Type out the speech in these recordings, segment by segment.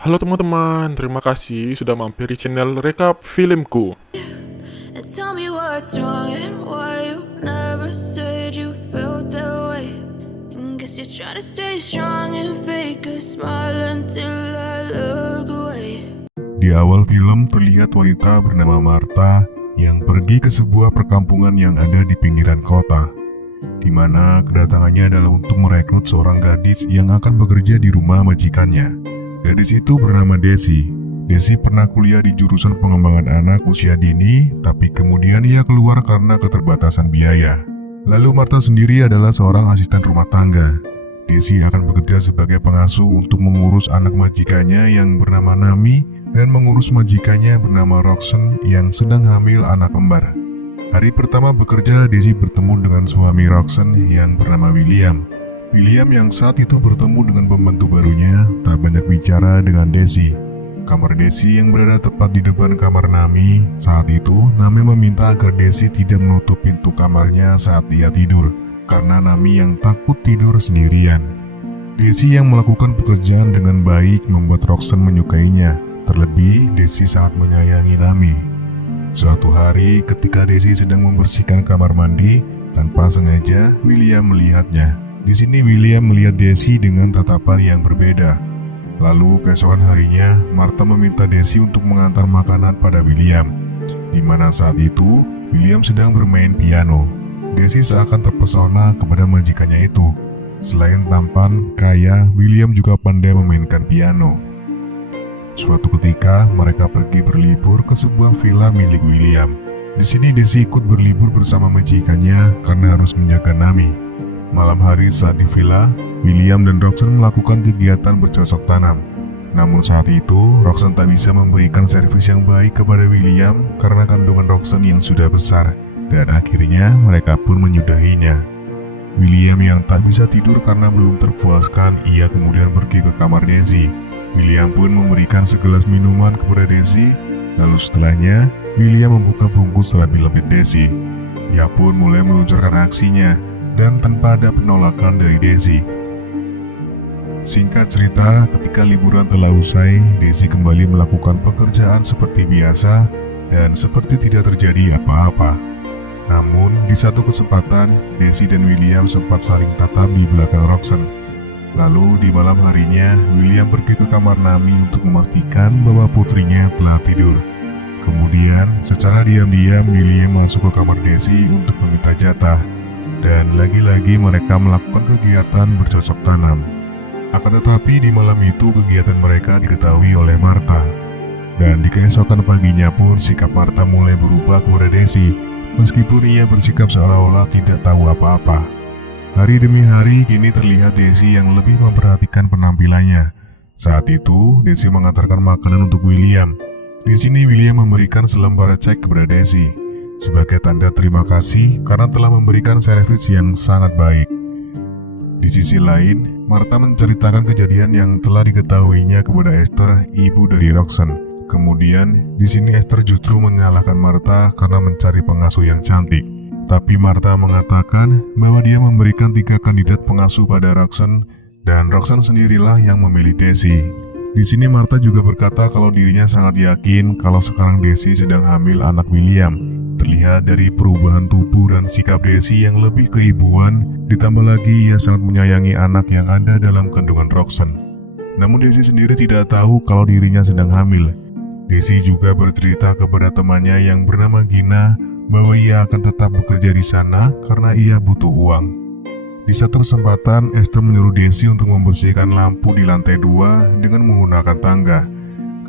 Halo teman-teman, terima kasih sudah mampir di channel Rekap Filmku. And tell me what's wrong and why you never said you felt that way. And guess you're trying to stay strong and fake a smile until I look away. Di awal film terlihat wanita bernama Martha yang pergi ke sebuah perkampungan yang ada di pinggiran kota, di mana kedatangannya adalah untuk merekrut seorang gadis yang akan bekerja di rumah majikannya. Gadis itu bernama Desi. Desi pernah kuliah di jurusan pengembangan anak usia dini, tapi kemudian ia keluar karena keterbatasan biaya. Lalu Martha sendiri adalah seorang asisten rumah tangga. Desi akan bekerja sebagai pengasuh untuk mengurus anak majikannya yang bernama Nami dan mengurus majikannya bernama Roxanne yang sedang hamil anak kembar. Hari pertama bekerja, Desi bertemu dengan suami Roxanne yang bernama William. William yang saat itu bertemu dengan pembantu barunya tak banyak bicara dengan Desi. Kamar Desi yang berada tepat di depan kamar Nami. Saat itu, Nami meminta agar Desi tidak menutup pintu kamarnya saat ia tidur, karena Nami yang takut tidur sendirian. Desi yang melakukan pekerjaan dengan baik membuat Roxanne menyukainya. Terlebih, Desi sangat menyayangi Nami. Suatu hari, ketika Desi sedang membersihkan kamar mandi, tanpa sengaja William melihatnya. Di sini William melihat Desi dengan tatapan yang berbeda. Lalu keesokan harinya, Martha meminta Desi untuk mengantar makanan pada William, di mana saat itu William sedang bermain piano. Desi seakan terpesona kepada majikannya itu. Selain tampan, kaya, William juga pandai memainkan piano. Suatu ketika, mereka pergi berlibur ke sebuah villa milik William. Di sini Desi ikut berlibur bersama majikannya karena harus menjaga Nami. Malam hari saat di villa, William dan Roxanne melakukan kegiatan bercocok tanam. Namun saat itu, Roxanne tak bisa memberikan servis yang baik kepada William karena kandungan Roxanne yang sudah besar, dan akhirnya mereka pun menyudahinya. William yang tak bisa tidur karena belum terpuaskan, ia kemudian pergi ke kamar Desi. William pun memberikan segelas minuman kepada Desi, lalu setelahnya, William membuka bungkus lebih-lebih Desi. Ia pun mulai meluncurkan aksinya, dan tanpa ada penolakan dari Desi. Singkat cerita, ketika liburan telah usai, Desi kembali melakukan pekerjaan seperti biasa dan seperti tidak terjadi apa-apa. Namun, di satu kesempatan, Desi dan William sempat saling tatap di belakang Roxanne. Lalu, di malam harinya, William pergi ke kamar Nami untuk memastikan bahwa putrinya telah tidur. Kemudian, secara diam-diam, William masuk ke kamar Desi untuk meminta jatah. Dan lagi-lagi mereka melakukan kegiatan bercocok tanam. Akan tetapi di malam itu kegiatan mereka diketahui oleh Martha. Dan di keesokan paginya pun sikap Martha mulai berubah kepada Desi, meskipun ia bersikap seolah-olah tidak tahu apa-apa. Hari demi hari kini terlihat Desi yang lebih memperhatikan penampilannya. Saat itu Desi mengantarkan makanan untuk William. Di sini William memberikan selembar cek kepada Desi sebagai tanda terima kasih karena telah memberikan servis yang sangat baik. Di sisi lain, Martha menceritakan kejadian yang telah diketahuinya kepada Esther, ibu dari Roxanne. Kemudian, di sini Esther justru menyalahkan Martha karena mencari pengasuh yang cantik. Tapi Martha mengatakan bahwa dia memberikan 3 kandidat pengasuh pada Roxanne dan Roxanne sendirilah yang memilih Desi. Di sini Martha juga berkata kalau dirinya sangat yakin kalau sekarang Desi sedang hamil anak William. Terlihat dari perubahan tubuh dan sikap Desi yang lebih keibuan, ditambah lagi ia sangat menyayangi anak yang ada dalam kandungan Roxanne. Namun Desi sendiri tidak tahu kalau dirinya sedang hamil. Desi juga bercerita kepada temannya yang bernama Gina bahwa ia akan tetap bekerja di sana karena ia butuh uang. Di satu kesempatan, Esther menyuruh Desi untuk membersihkan lampu di lantai 2 dengan menggunakan tangga.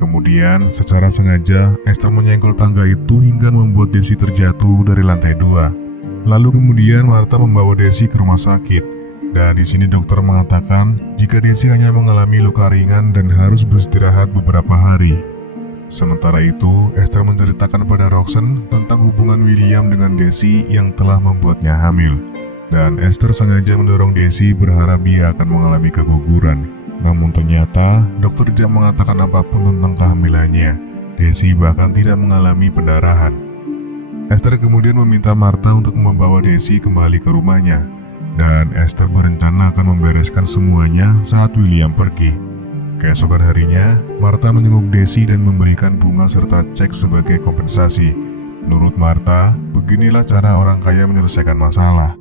Kemudian, secara sengaja, Esther menyenggol tangga itu hingga membuat Desi terjatuh dari lantai 2. Lalu kemudian Martha membawa Desi ke rumah sakit. Dan di sini dokter mengatakan jika Desi hanya mengalami luka ringan dan harus beristirahat beberapa hari. Sementara itu, Esther menceritakan pada Roxanne tentang hubungan William dengan Desi yang telah membuatnya hamil. Dan Esther sengaja mendorong Desi berharap dia akan mengalami keguguran. Namun ternyata dokter tidak mengatakan apapun tentang kehamilannya. Desi bahkan tidak mengalami pendarahan. Esther kemudian meminta Martha untuk membawa Desi kembali ke rumahnya. Dan Esther berencana akan membereskan semuanya saat William pergi. Keesokan harinya, Martha menjenguk Desi dan memberikan bunga serta cek sebagai kompensasi. Menurut Martha, beginilah cara orang kaya menyelesaikan masalah.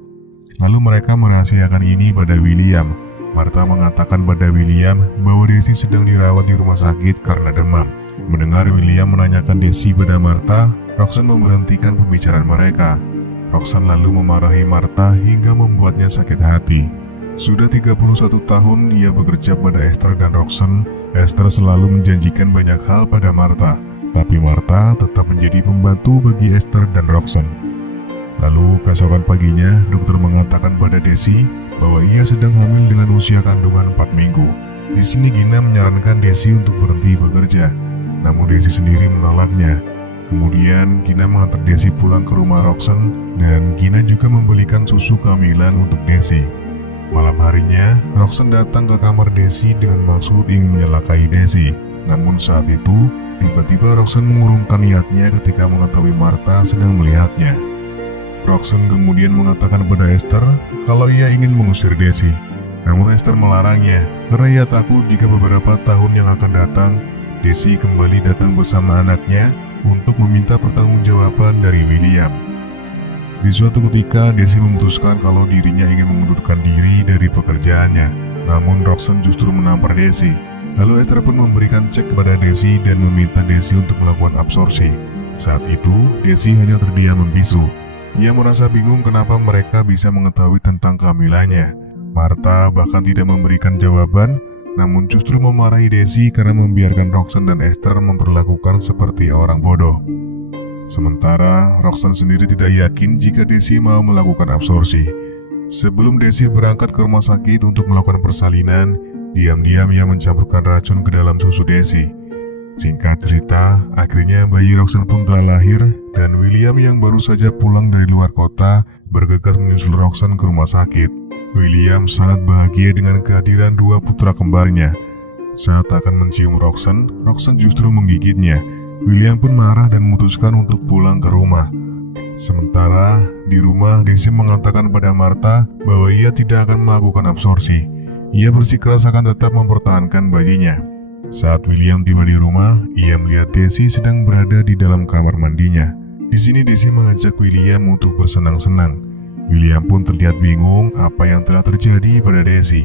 Lalu mereka merahasiakan ini pada William. Martha mengatakan pada William bahwa Desi sedang dirawat di rumah sakit karena demam. Mendengar William menanyakan Desi pada Martha, Roxanne memberhentikan pembicaraan mereka. Roxanne lalu memarahi Martha hingga membuatnya sakit hati. Sudah 31 tahun ia bekerja pada Esther dan Roxanne. Esther selalu menjanjikan banyak hal pada Martha, tapi Martha tetap menjadi pembantu bagi Esther dan Roxanne. Lalu keesokan paginya, dokter mengatakan pada Desi bahwa ia sedang hamil dengan usia kandungan 4 minggu. Di sini Gina menyarankan Desi untuk berhenti bekerja, namun Desi sendiri menolaknya. Kemudian Gina mengantar Desi pulang ke rumah Roxanne dan Gina juga membelikan susu kehamilan untuk Desi. Malam harinya, Roxanne datang ke kamar Desi dengan maksud ingin menyelakai Desi. Namun saat itu, tiba-tiba Roxanne mengurungkan niatnya ketika mengetahui Martha sedang melihatnya. Roxanne kemudian mengatakan pada Esther kalau ia ingin mengusir Desi. Namun Esther melarangnya karena ia takut jika beberapa tahun yang akan datang, Desi kembali datang bersama anaknya untuk meminta pertanggungjawaban dari William. Di suatu ketika, Desi memutuskan kalau dirinya ingin mengundurkan diri dari pekerjaannya. Namun Roxanne justru menampar Desi. Lalu Esther pun memberikan cek kepada Desi dan meminta Desi untuk melakukan absorpsi. Saat itu, Desi hanya terdiam membisu. Ia merasa bingung kenapa mereka bisa mengetahui tentang kehamilannya. Martha bahkan tidak memberikan jawaban, namun justru memarahi Desi karena membiarkan Roxanne dan Esther memperlakukan seperti orang bodoh. Sementara Roxanne sendiri tidak yakin jika Desi mau melakukan absorpsi. Sebelum Desi berangkat ke rumah sakit untuk melakukan persalinan, diam-diam ia mencampurkan racun ke dalam susu Desi. Singkat cerita, akhirnya bayi Roxanne pun telah lahir dan William yang baru saja pulang dari luar kota bergegas menyusul Roxanne ke rumah sakit. William sangat bahagia dengan kehadiran dua putra kembarnya. Saat akan mencium Roxanne, Roxanne justru menggigitnya. William pun marah dan memutuskan untuk pulang ke rumah. Sementara di rumah, Desi mengatakan pada Martha bahwa ia tidak akan melakukan absorpsi. Ia bersikeras akan tetap mempertahankan bayinya. Saat William tiba di rumah, ia melihat Desi sedang berada di dalam kamar mandinya. Di sini Desi mengajak William untuk bersenang-senang. William pun terlihat bingung apa yang telah terjadi pada Desi.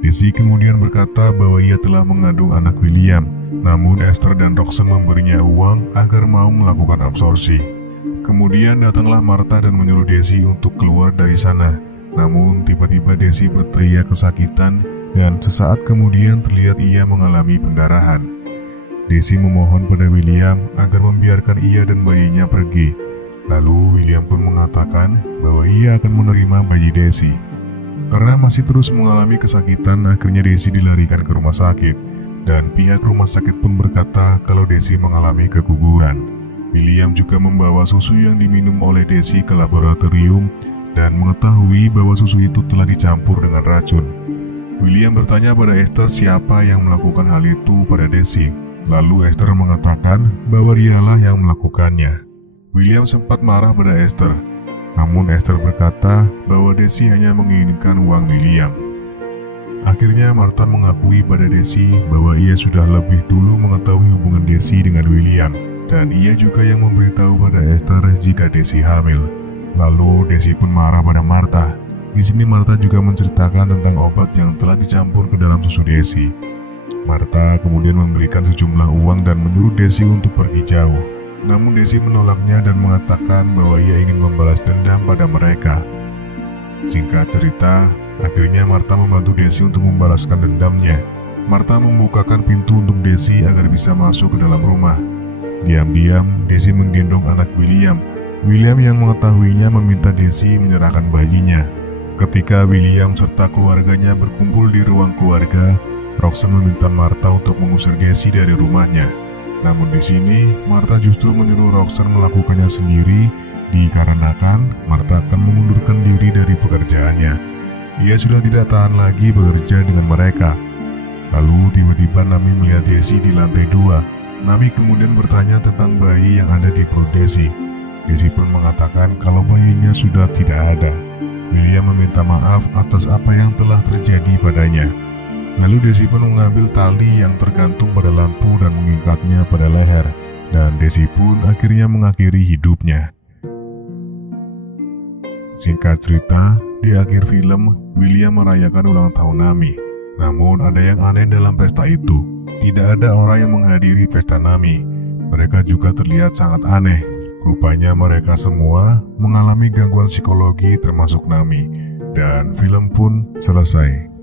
Desi kemudian berkata bahwa ia telah mengandung anak William. Namun Esther dan Roxanne memberinya uang agar mau melakukan absorpsi. Kemudian datanglah Martha dan menyuruh Desi untuk keluar dari sana. Namun tiba-tiba Desi berteriak kesakitan dan sesaat kemudian terlihat ia mengalami pendarahan. Desi memohon pada William agar membiarkan ia dan bayinya pergi. Lalu William pun mengatakan bahwa ia akan menerima bayi Desi. Karena masih terus mengalami kesakitan, akhirnya Desi dilarikan ke rumah sakit. Dan pihak rumah sakit pun berkata kalau Desi mengalami keguguran. William juga membawa susu yang diminum oleh Desi ke laboratorium dan mengetahui bahwa susu itu telah dicampur dengan racun. William bertanya pada Esther siapa yang melakukan hal itu pada Desi. Lalu Esther mengatakan bahwa dialah yang melakukannya. William sempat marah pada Esther, namun Esther berkata bahwa Desi hanya menginginkan uang William. Akhirnya Martha mengakui pada Desi bahwa ia sudah lebih dulu mengetahui hubungan Desi dengan William, dan ia juga yang memberitahu pada Esther jika Desi hamil. Lalu Desi pun marah pada Martha. Di sini Martha juga menceritakan tentang obat yang telah dicampur ke dalam susu Desi. Martha kemudian memberikan sejumlah uang dan menyuruh Desi untuk pergi jauh. Namun Desi menolaknya dan mengatakan bahwa ia ingin membalas dendam pada mereka. Singkat cerita, akhirnya Martha membantu Desi untuk membalaskan dendamnya. Martha membukakan pintu untuk Desi agar bisa masuk ke dalam rumah. Diam-diam, Desi menggendong anak William. William yang mengetahuinya meminta Desi menyerahkan bayinya. Ketika William serta keluarganya berkumpul di ruang keluarga, Roxanne meminta Martha untuk mengusir Desi dari rumahnya. Namun di sini, Martha justru menyuruh Roxanne melakukannya sendiri, dikarenakan Martha akan mengundurkan diri dari pekerjaannya. Ia sudah tidak tahan lagi bekerja dengan mereka. Lalu tiba-tiba Nami melihat Desi di lantai 2. Nami kemudian bertanya tentang bayi yang ada di perut Desi. Desi pun mengatakan kalau bayinya sudah tidak ada. William meminta maaf atas apa yang telah terjadi padanya. Lalu Desi pun mengambil tali yang tergantung pada lampu dan mengikatnya pada leher. Dan Desi pun akhirnya mengakhiri hidupnya. Singkat cerita, di akhir film, William merayakan ulang tahun Nami. Namun ada yang aneh dalam pesta itu. Tidak ada orang yang menghadiri pesta Nami. Mereka juga terlihat sangat aneh. Rupanya mereka semua mengalami gangguan psikologi termasuk Nami. Dan film pun selesai.